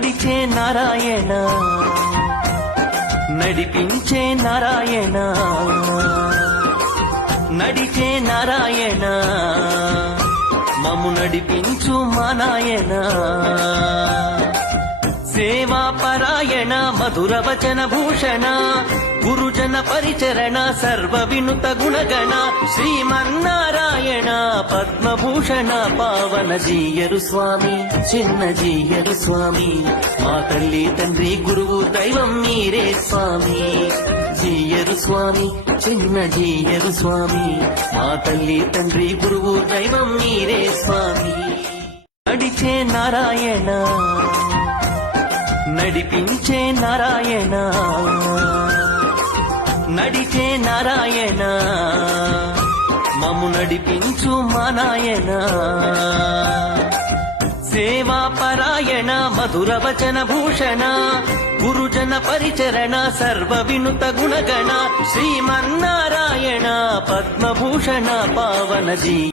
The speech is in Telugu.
నడిచే నారాయణ నడిపించే నారాయణ నడిచే నారాయణ మము నడిపించు మా నాయన సేవా పరాయణ మధుర వచన భూషణ గురుజన పరిచరణ సర్వ వినుత గుణగణ శ్రీమన్నారాయణ పద్మభూషణ పావన జీయరు స్వామి చిన్న జీయరు స్వామి మా తల్లి తండ్రి గురువు దైవం మీరే స్వామి జీయరు స్వామి చిన్న జీయరు స్వామి మా తల్లి తండ్రి గురువు దైవం మీరే స్వామి నడిచే నారాయణ నడిపించే నారాయణ నడిచే నారాయణ మము నడిపించు మా నాయన సేవా పరాయణ మధుర వచన భూషణ గురుజన పరిచరణ సర్వ వినుత గుణగణ శ్రీమన్నారాయణ పద్మభూషణ పావన జీ